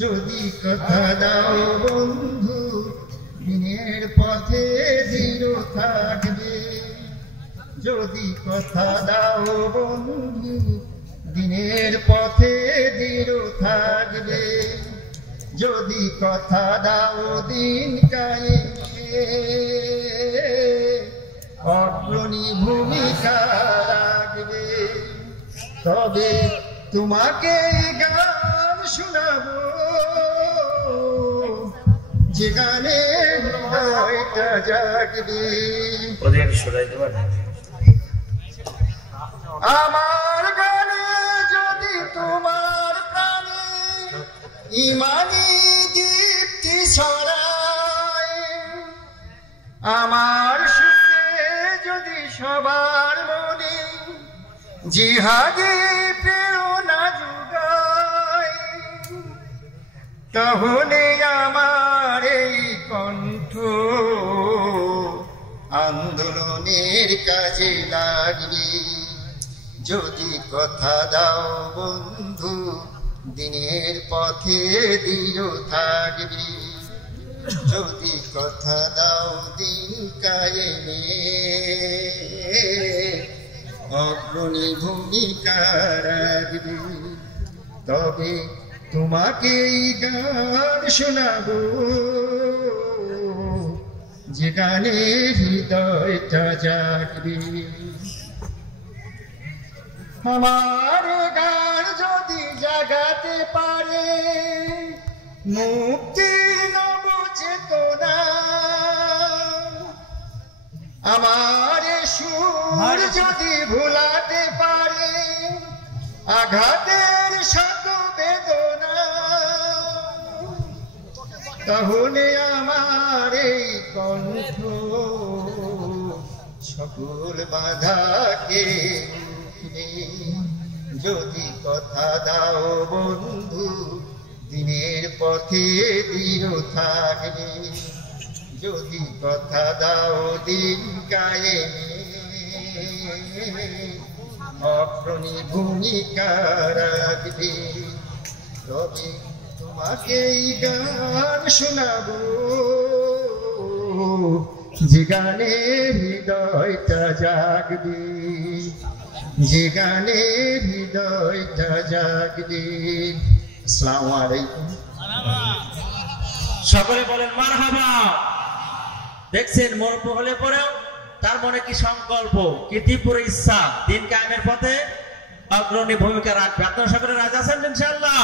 যদি কথা দাও বন্ধু দিনের পথে দৃঢ় থাকবে, যদি কথা দাও বন্ধু দিনের পথে দৃঢ় থাকবে, যদি কথা দাও দিন কায়েমে অগ্রণী ভূমিকা রাখবে, তবে তোমাকে গান শোনাবো যে গানে হৃদয়টা জাগবে। আমার গানে যদি তোমার প্রাণে ইমানি দীপ্তি ছড়ায়, আমার সুরে যদি সবার মনে জিহাদি প্রেরণা যোগায়, তাহলে আমার এই কণ্ঠ আন্দোলনের কাজে লাগবে। যদি কথা দাও বন্ধু দিনের পথে দৃঢ় থাকবে, যদি কথা দাও দিন কায়েমে অগ্রণী ভূমিকা রাখবে, তবে তোমাকে গান শোনাবো যে গানে হৃদয়টা জাগবে। আমার গান যদি জাগাতে পারে মুক্তি নব চেতনা, আমার সুর যদি ভুলাতে পারে আঘাতের শত বেদনা, তাহলে আমার এই কণ্ঠ সকল বাধাকে রুখবে। যদি কথা দাও বন্ধু দিনের পথে দৃঢ় থাকবে, যদি কথা দাও দিন কায়েমে অগ্রণী ভূমিকা রাখবে, তবে তোমাকে গান শোনাবো যে গানে হৃদয়টা জাগবে, যে গানে হৃদয়টা জাগবে। আসসালামু আলাইকুম। সকলে বলেন মারহাবা। দেখছেন মরপ হলে পরেও তার মনে কি সংকল্প, কি তীব্র ইচ্ছা দিন কায়েমের পথে অগ্রণী ভূমিকা রাখবে। আপনারা সকলে রাজি আছেন ইনশাআল্লাহ?